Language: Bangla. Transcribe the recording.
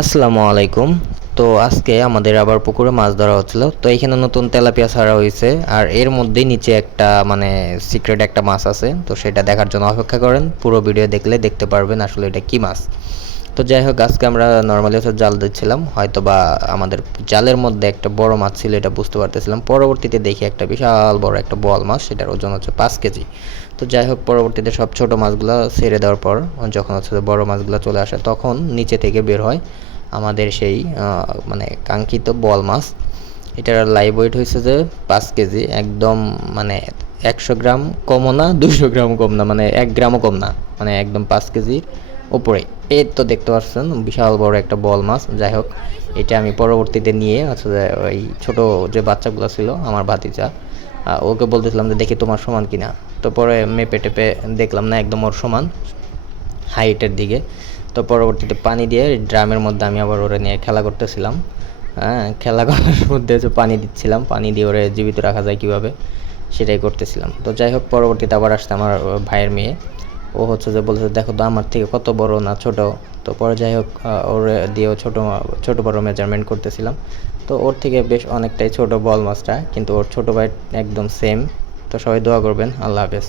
আসসালামু আলাইকুম। তো আজকে আমাদের আবার পুকুরে মাছ ধরা হচ্ছিল। তো এখানে নতুন তেলাপিয়া ছাড়া হয়েছে, আর এর মধ্যেই নিচে একটা মানে সিক্রেট একটা মাছ আছে। তো সেটা দেখার জন্য অপেক্ষা করেন, পুরো ভিডিও দেখলে দেখতে পারবেন আসলে এটা কি মাছ। তো যাই হোক, আজকে আমরা নর্মালি হচ্ছে জাল দিচ্ছিলাম, হয়তো বা আমাদের জালের মধ্যে একটা বড় মাছ ছিল, এটা বুঝতে পারতেছিলাম। পরবর্তীতে দেখি একটা বিশাল বড় একটা বোয়াল মাছ, সেটার ওজন হচ্ছে 5 কেজি। তো যাই হোক, পরবর্তীতে সব ছোট মাছগুলো ছেড়ে দেওয়ার পর যখন হচ্ছে বড় মাছগুলো চলে আসে, তখন নিচে থেকে বের হয় আমাদের সেই মানে কাঙ্ক্ষিত বোয়াল মাছ। এটার লাইভ ওয়েট হয়েছে যে 5 কেজি, একদম মানে 100 গ্রাম কমও না, 200 গ্রাম কম না, মানে 1 গ্রামও কম না, মানে একদম 5 কেজির উপরে। এই তো দেখতে পাচ্ছেন বিশাল বড় একটা বোয়াল মাছ। যাই হোক, এটা আমি পরবর্তীতে নিয়ে হচ্ছে ওই ছোট যে বাচ্চাগুলো ছিল আমার ভাতিজা, ওকে বলতেছিলাম যে দেখি তোমার সমান কিনা। তো পরে মেপে টেপে দেখলাম না, একদম ওর সমান হাইটের দিকে। তো পরবর্তীতে পানি দিয়ে ড্রামের মধ্যে আমি আবার ওরে নিয়ে খেলা করতেছিলাম। হ্যাঁ, খেলা করার মধ্যে হচ্ছে পানি দিচ্ছিলাম, পানি দিয়ে ওরে জীবিত রাখা যায় কীভাবে সেটাই করতেছিলাম। তো যাই হোক, পরবর্তীতে আবার আসছে আমার ভাইয়ের মেয়ে। ও হচ্ছে যে বলছে দেখো তো আমার থেকে কত বড় না ছোট। তো পরে যাই হোক, ওর দিয়েও ছোট ছোট বড় মেজারমেন্ট করতেছিলাম। তো ওর থেকে বেশ অনেকটাই ছোট বল মাছটা, কিন্তু ওর ছোট ভাই একদম সেম। তো সবাই দোয়া করবেন। আল্লাহ হাফেজ।